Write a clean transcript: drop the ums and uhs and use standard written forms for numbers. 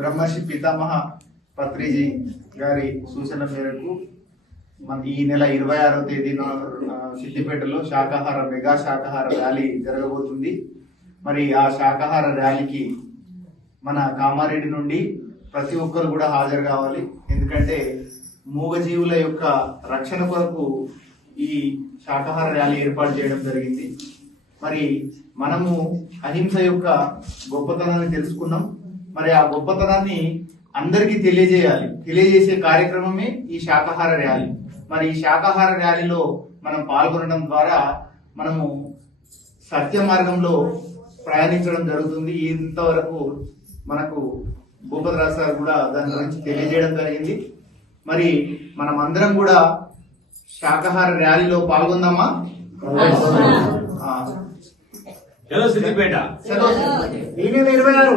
బ్రహ్మర్షి పితామహ పత్రిజీ గారి సూచన మేరకు మన ఈ నెల 26వ తేదీన సిద్దిపేటలో మెగా శాకాహార ర్యాలీ జరగబోతుంది. మరి ఆ శాకాహార ర్యాలీకి మన కామారెడ్డి నుండి ప్రతి ఒక్కరు కూడా హాజరు కావాలి. ఎందుకంటే మూగజీవుల యొక్క రక్షణ కొరకు ఈ శాకాహార ర్యాలీ ఏర్పాటు చేయడం జరిగింది. మరి మనము అహింస యొక్క గొప్పతనాన్ని తెలుసుకున్నాం. మరి ఆ గొప్పతనాన్ని అందరికీ తెలియజేసే కార్యక్రమమే ఈ శాకాహార ర్యాలీ. మరి ఈ శాకాహార ర్యాలీలో మనం పాల్గొనడం ద్వారా మనము సత్య మార్గంలో ప్రయాణించడం జరుగుతుంది. ఇంతవరకు మనకు భూపతిరాజు సార్ కూడా దాని గురించి తెలియజేయడం జరిగింది. మరి మనం అందరం కూడా శాకాహార ర్యాలీలో పాల్గొందామా? సిద్దిపేట ఈ నెల 26